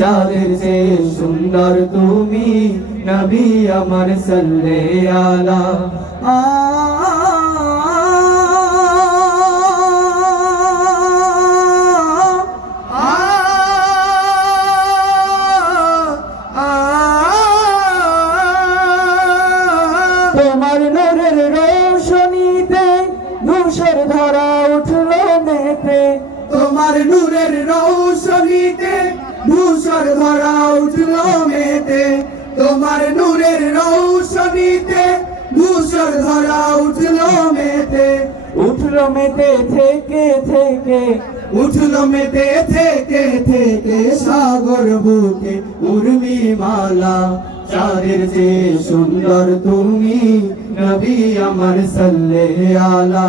চাঁদের যে সুন্দর তুমি, নবী আমার সাল্লে আলা। তোমার নূরের রোশনীতে ধূসর ধরা উঠল মেতে তোমার নূরের রৌশনীতে ধূসর ধরা উঠল মেতে তোমার নূরের রৌশনীতে ধূসর ধরা উঠল মেতে উঠল মেতে থেকে থেকে। উঠল মেতে থেকে থেকে সাগর বুকে উর্মি মালা চাঁদের যে সুন্দর তুমি নবী আমার সাল্লে আলা।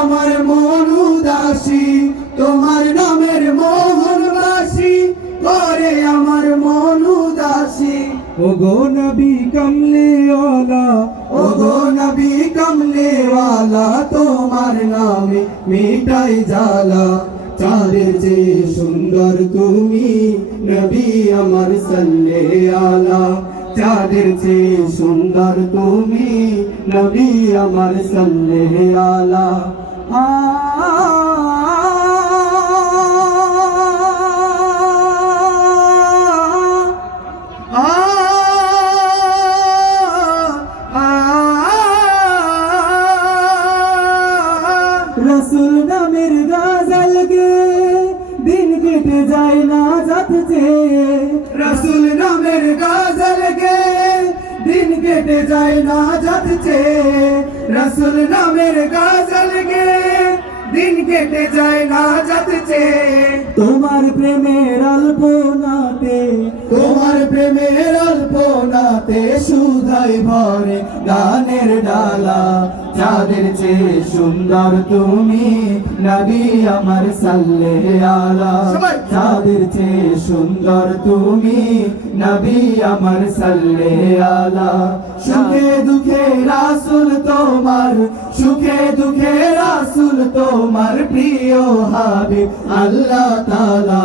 আমার মন উদাসী, তোমার নামের মোহনবাসী করে আমার মন উদাসী। ও গো নবী কমলেওয়ালা ও গো নবী কমলেওয়ালা, তোমার নামে মিটাই জালা চাঁদের যে সুন্দর তুমি নবী আমার সাল্লে আলা। চাঁদের যে সুন্দর তুমি নবী আমার সাল্লে আলা রসুল নামের গাজাল গে দিন কেটে যায় না যাচ্ছে রসুল নামের কেটে যায় না যাচ্ছে রসুল নামের গাজল গে। দিন কেটে যায় না যাচ্ছে তোমার প্রেমের অল্পনাতে তোমার প্রেমের অল্পনাতে সুধাই ভরে গানের ডালা। চাঁদের চেয়ে সুন্দর তুমি নবী আমার সাল্লে আলা চাঁদের চেয়ে সুন্দর তুমি নবী আমার সাল্লে আলা সুখে দুঃখে রাসুল তোমার সুখে দুঃখে রাসুল তোমার প্রিয় হাবিব আল্লাহ তাআলা।